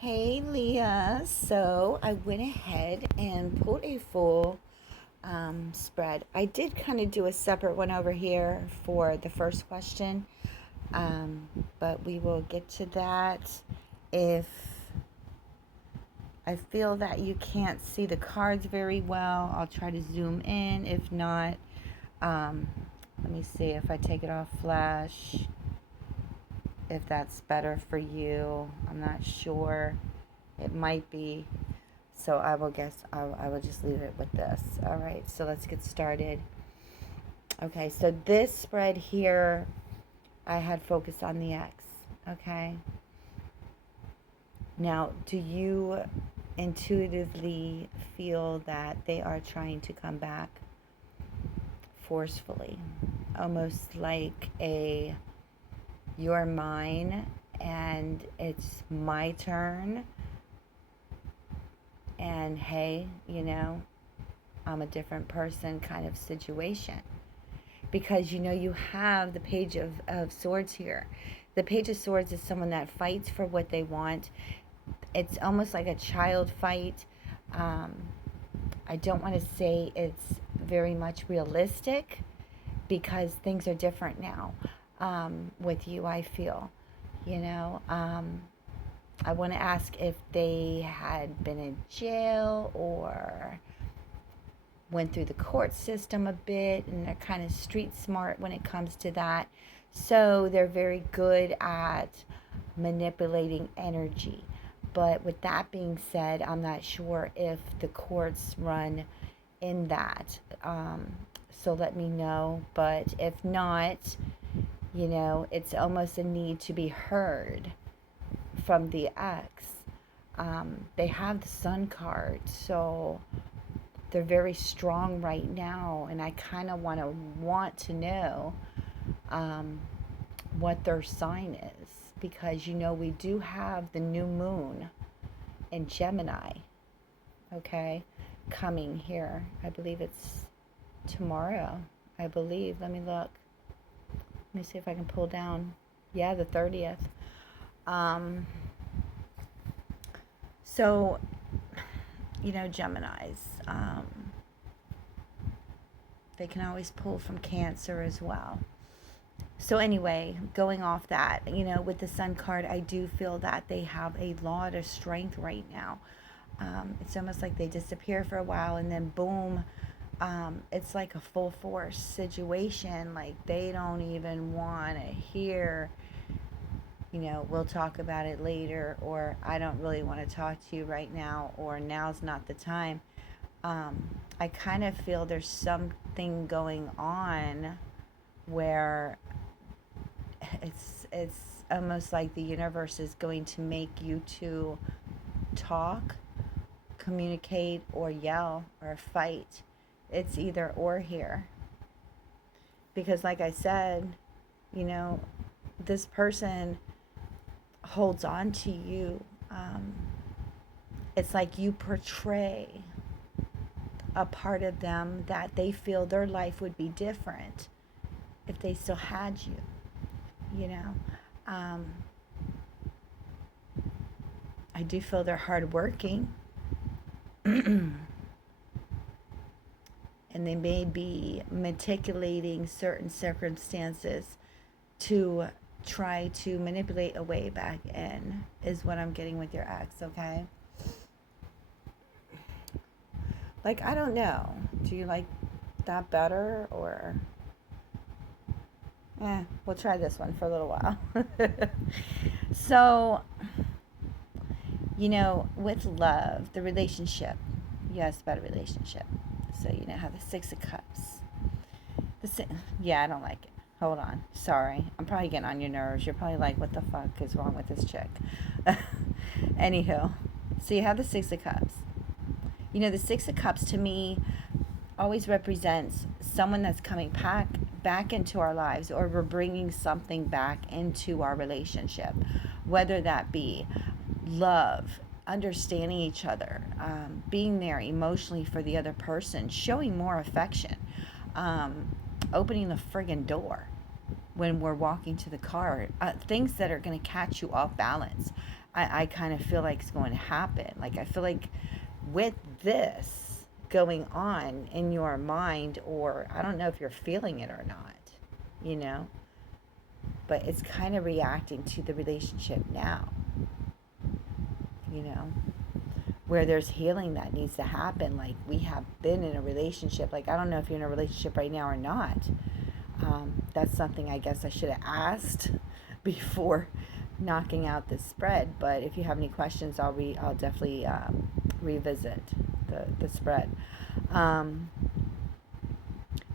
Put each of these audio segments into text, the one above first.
Hey Leah, so I went ahead and pulled a full spread. I did kind of do a separate one over here for the first question, um, but we will get to that. If I feel that you can't see the cards very well, I'll try to zoom in. If not, um, let me see if I take it off flash, if that's better for you. I'm not sure. It might be. So I will just leave it with this. All right, so let's get started. Okay, so this spread here, I had focused on the X. Okay. Now, do you intuitively feel that they are trying to come back forcefully? Almost like you're mine and it's my turn. And hey, I'm a different person kind of situation. Because you have the Page of Swords here. The Page of Swords is someone that fights for what they want. It's almost like a child fight. Um, I don't want to say it's very much realistic because things are different now with you, I feel. You know, I want to ask if they had been in jail or went through the court system a bit, and they're kind of street smart when it comes to that. So they're very good at manipulating energy. But with that being said, I'm not sure if the courts run in that. So let me know. But if not, it's almost a need to be heard from the ex. They have the Sun card, so they're very strong right now, and I kind of want to know what their sign is, because we do have the new moon in Gemini, okay, coming here. I believe it's tomorrow. I believe. Let me look. Let me see if I can pull down. Yeah, the 30th. So, Geminis, they can always pull from Cancer as well. So anyway, going off that, with the Sun card, I do feel that they have a lot of strength right now. It's almost like they disappear for a while and then boom, it's like a full force situation. Like they don't even want to hear, we'll talk about it later, or I don't really want to talk to you right now, or now's not the time. I kind of feel there's something going on where it's almost like the universe is going to make you to talk, communicate, or yell or fight. It's either or here. Because like I said, this person holds on to you. It's like you portray a part of them that they feel their life would be different if they still had you. I do feel they're hardworking. And they may be manipulating certain circumstances to try to manipulate a way back in, is what I'm getting with your ex, okay? Like, I don't know. Do you like that better, or we'll try this one for a little while. So, with love, the relationship, you asked about a relationship. So, how the Six of Cups. Yeah, I don't like it. Hold on. Sorry. I'm probably getting on your nerves. You're probably like, what the fuck is wrong with this chick? Anywho, so you have the Six of Cups. The Six of Cups to me always represents someone that's coming back into our lives, or we're bringing something back into our relationship, whether that be love, understanding each other, being there emotionally for the other person, showing more affection, opening the friggin' door when we're walking to the car, things that are going to catch you off balance. I kind of feel like it's going to happen. Like, I feel like with this going on in your mind, or I don't know if you're feeling it or not, you know, but it's kind of reacting to the relationship now, you know, where there's healing that needs to happen. Like, we have been in a relationship. Like, I don't know if you're in a relationship right now or not. That's something I guess I should have asked before knocking out this spread. But if you have any questions, I'll definitely revisit the spread.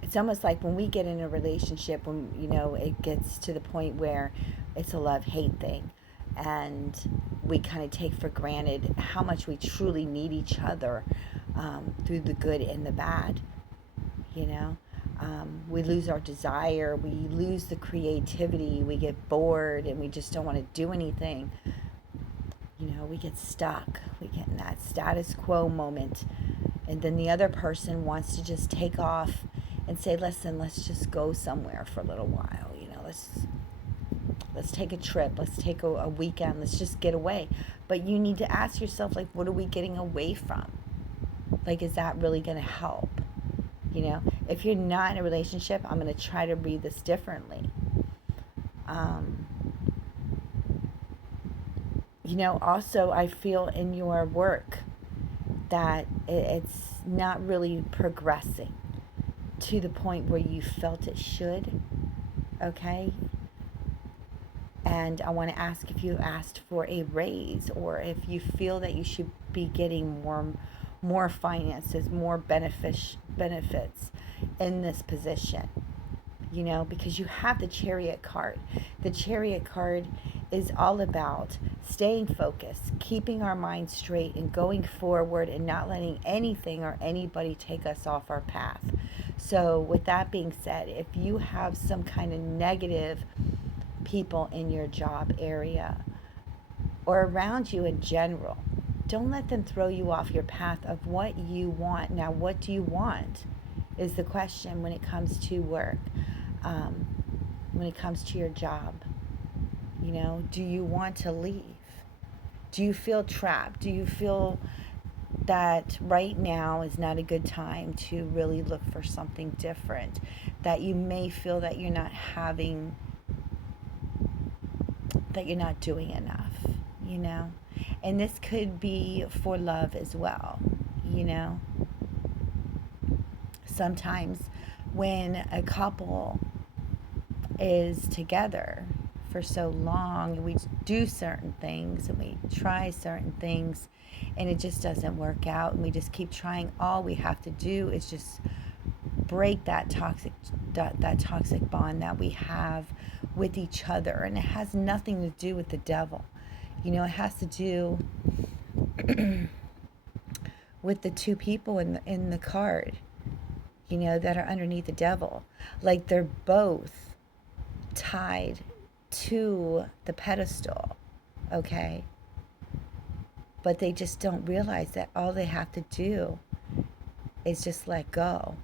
It's almost like when we get in a relationship, when it gets to the point where it's a love-hate thing, and we kind of take for granted how much we truly need each other, through the good and the bad. We lose our desire, we lose the creativity, we get bored, and we just don't want to do anything. We get stuck, we get in that status quo moment, and then the other person wants to just take off and say, listen, let's just go somewhere for a little while, let's take a trip, let's take a weekend, let's just get away. But you need to ask yourself, like, what are we getting away from? Like, is that really going to help? If you're not in a relationship, I'm going to try to read this differently. Also, I feel in your work that it's not really progressing to the point where you felt it should, okay? And I want to ask if you asked for a raise, or if you feel that you should be getting more finances, more benefits in this position, because you have the Chariot card. The Chariot card is all about staying focused, keeping our minds straight, and going forward, and not letting anything or anybody take us off our path. So with that being said, if you have some kind of negative people in your job area or around you in general, don't let them throw you off your path of what you want. Now, what do you want is the question when it comes to work, when it comes to your job. Do you want to leave? Do you feel trapped? Do you feel that right now is not a good time to really look for something different? That you may feel that you're not doing enough, And this could be for love as well, Sometimes when a couple is together for so long, and we do certain things and we try certain things and it just doesn't work out, and we just keep trying, all we have to do is just break that toxic bond that we have with each other. And it has nothing to do with the devil. It has to do with the two people in the card, that are underneath the devil. Like, they're both tied to the pedestal, okay? But they just don't realize that all they have to do is just let go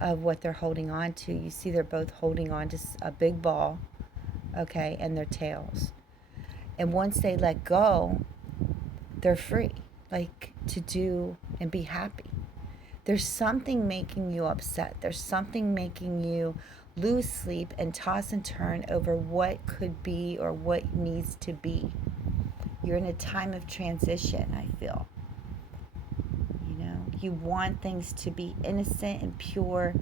of what they're holding on to. You see, they're both holding on to a big ball, okay, and their tails. And once they let go, they're free, like, to do and be happy. There's something making you upset. There's something making you lose sleep and toss and turn over what could be or what needs to be. You're in a time of transition, I feel. You want things to be innocent and pure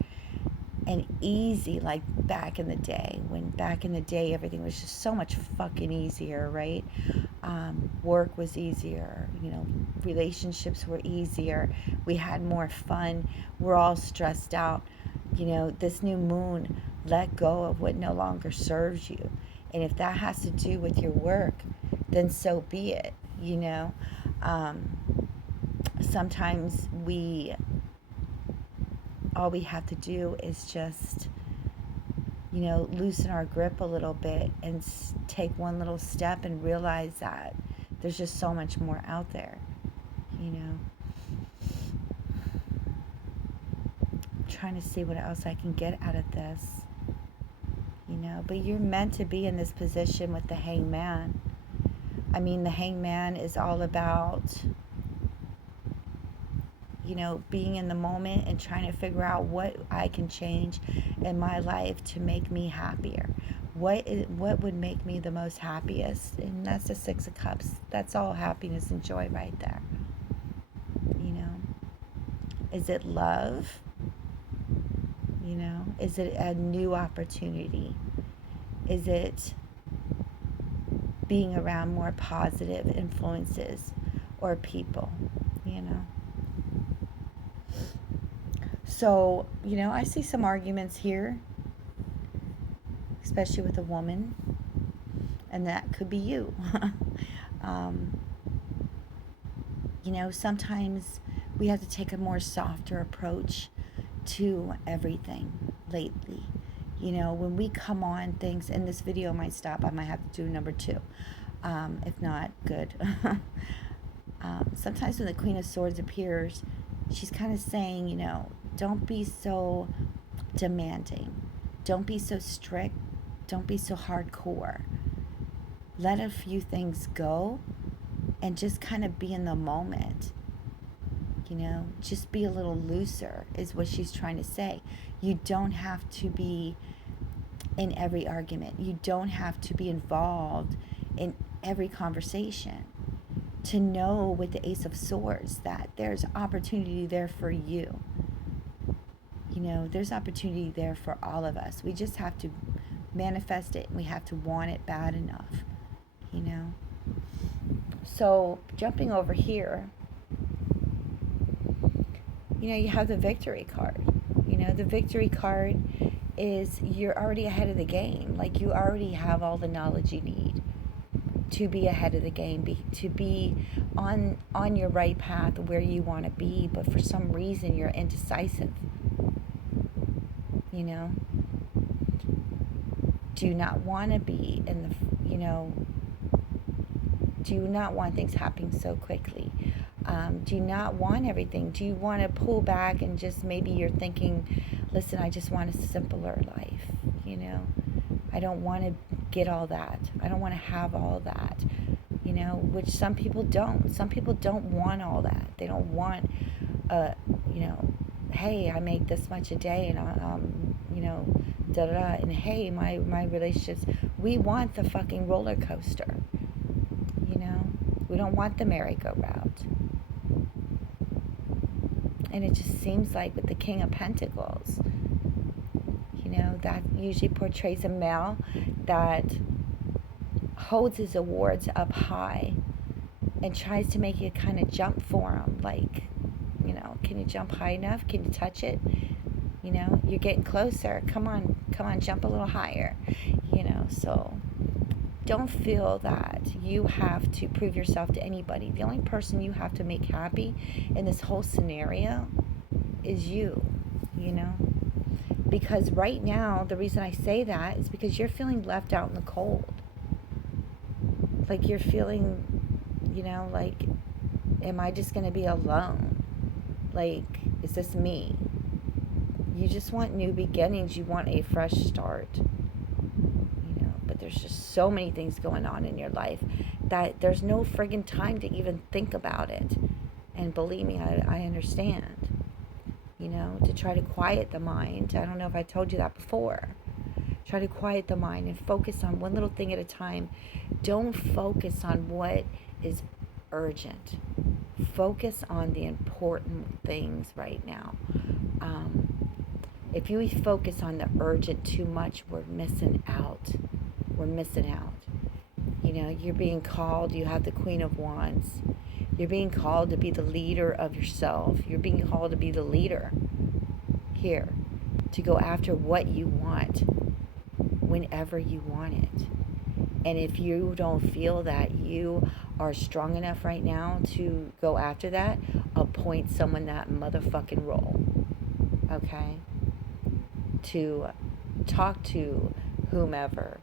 and easy, like back in the day. When back in the day, everything was just so much fucking easier, right? Work was easier, relationships were easier. We had more fun. We're all stressed out. This new moon, let go of what no longer serves you. And if that has to do with your work, then so be it, Sometimes all we have to do is just, loosen our grip a little bit and take one little step and realize that there's just so much more out there, I'm trying to see what else I can get out of this, But you're meant to be in this position with the hangman. I mean, the Hangman is all about, being in the moment and trying to figure out what I can change in my life to make me happier. What would make me the most happiest? And that's the Six of Cups. That's all happiness and joy right there. Is it love? Is it a new opportunity? Is it being around more positive influences or people? So, I see some arguments here, especially with a woman, and that could be you. um, sometimes we have to take a more softer approach to everything lately. When we come on things, and this video might stop, I might have to do number 2. If not, good. Sometimes when the Queen of Swords appears, she's kind of saying, don't be so demanding. Don't be so strict. Don't be so hardcore. Let a few things go and just kind of be in the moment. Just be a little looser is what she's trying to say. You don't have to be in every argument. You don't have to be involved in every conversation. To know with the Ace of Swords that there's opportunity there for you. There's opportunity there for all of us. We just have to manifest it, and we have to want it bad enough. So jumping over here, you have the Victory card. The Victory card is you're already ahead of the game. Like, you already have all the knowledge you need to be ahead of the game, to be on your right path where you want to be, but for some reason you're indecisive. Do you not want to be in the, do you not want things happening so quickly? Do you not want everything? Do you want to pull back and just, maybe you're thinking, listen, I just want a simpler life, I don't want to get all that. I don't want to have all that, which some people don't. Some people don't want all that. They don't want, hey, I make this much a day, and da-da-da, and hey, my relationships, we want the fucking roller coaster, we don't want the merry-go-round. And it just seems like with the King of Pentacles, that usually portrays a male that holds his awards up high and tries to make you kind of jump for him. Like, can you jump high enough? Can you touch it? You're getting closer. Come on, jump a little higher. So don't feel that you have to prove yourself to anybody. The only person you have to make happy in this whole scenario is you, Because right now, the reason I say that is because you're feeling left out in the cold. Like, you're feeling, like, am I just going to be alone? Like, is this me? You just want new beginnings. You want a fresh start. But there's just so many things going on in your life that there's no friggin' time to even think about it. And believe me, I understand. To try to quiet the mind. I don't know if I told you that before. Try to quiet the mind and focus on one little thing at a time. Don't focus on what is urgent. Focus on the important things right now. If you focus on the urgent too much, we're missing out. We're missing out. You're being called. You have the Queen of Wands. You're being called to be the leader of yourself. You're being called to be the leader here, to go after what you want whenever you want it. And if you don't feel that you are strong enough right now to go after that, appoint someone that motherfucking role. Okay? To talk to whomever,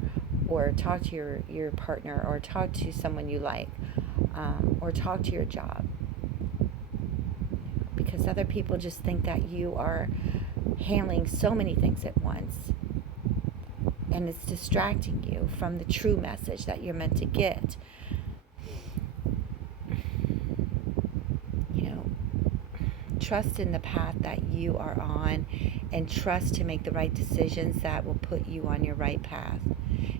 or talk to your partner, or talk to someone you like, or talk to your job. Because other people just think that you are handling so many things at once, and it's distracting you from the true message that you're meant to get. trust in the path that you are on, and trust to make the right decisions that will put you on your right path.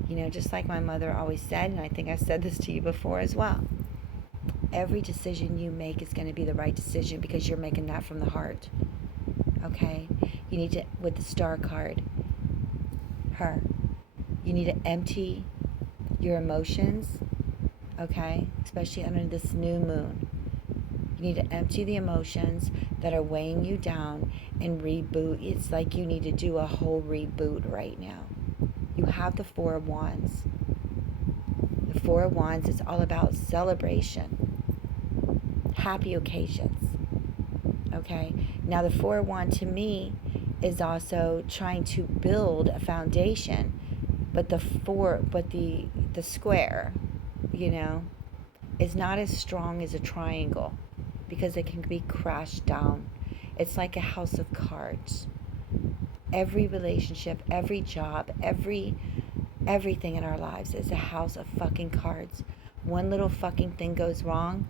You know, just like my mother always said, and I think I've said this to you before as well, every decision you make is going to be the right decision because you're making that from the heart. Okay? You need to, with the star card, her, you need to empty your emotions, okay? Especially under this new moon. You need to empty the emotions that are weighing you down and reboot. It's like you need to do a whole reboot right now. You have the Four of Wands. The Four of Wands is all about celebration, happy occasions. Okay? Now the Four of Wands to me is also trying to build a foundation, but the square, you know, is not as strong as a triangle because it can be crashed down. It's like a house of cards. Every relationship, every job, everything in our lives is a house of fucking cards. One little fucking thing goes wrong,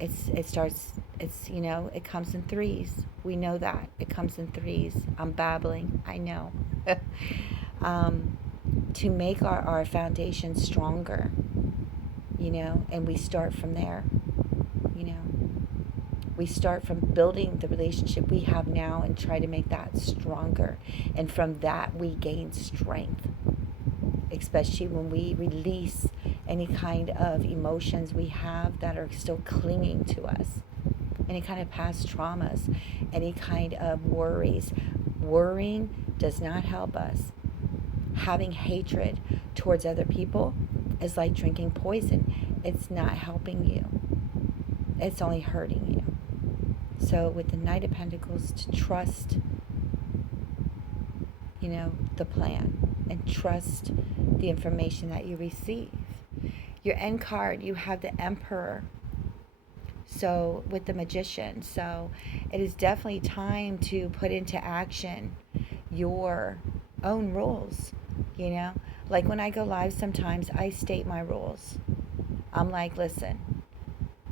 you know, it comes in threes. We know that. It comes in threes. I'm babbling. I know. To make our foundation stronger, you know, and we start from there, you know. We start from building the relationship we have now and try to make that stronger. And from that, we gain strength, especially when we release any kind of emotions we have that are still clinging to us, any kind of past traumas, any kind of worries. Worrying does not help us. Having hatred towards other people is like drinking poison. It's not helping you. It's only hurting you. So with the Knight of Pentacles, to trust, you know, the plan and trust the information that you receive. Your end card, you have the Emperor. So with the Magician, so it is definitely time to put into action your own rules, you know. Like when I go live sometimes, I state my rules. I'm like, listen,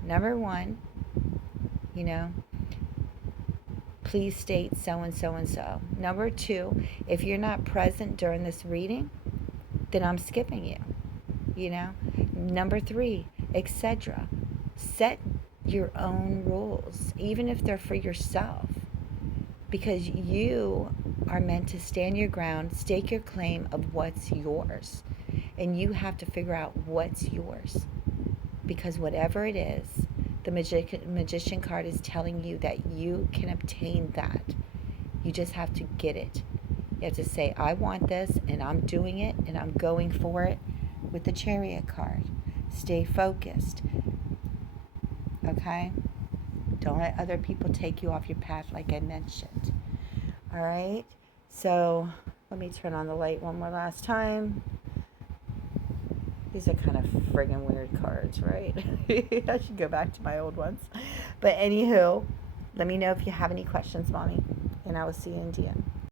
number one, you know, please state so and so and so. Number two, if you're not present during this reading, then I'm skipping you, you know. Number three, etc. Set your own rules, even if they're for yourself, because you are meant to stand your ground, stake your claim of what's yours, and you have to figure out what's yours, because whatever it is, the magician card is telling you that you can obtain that. You just have to get it. You have to say, I want this, and I'm doing it, and I'm going for it. With the Chariot card, stay focused. Okay? Don't let other people take you off your path like I mentioned. All right? So let me turn on the light one more last time. These are kind of friggin' weird cards, right? I should go back to my old ones. But anywho, let me know if you have any questions, Mommy. And I will see you in DM.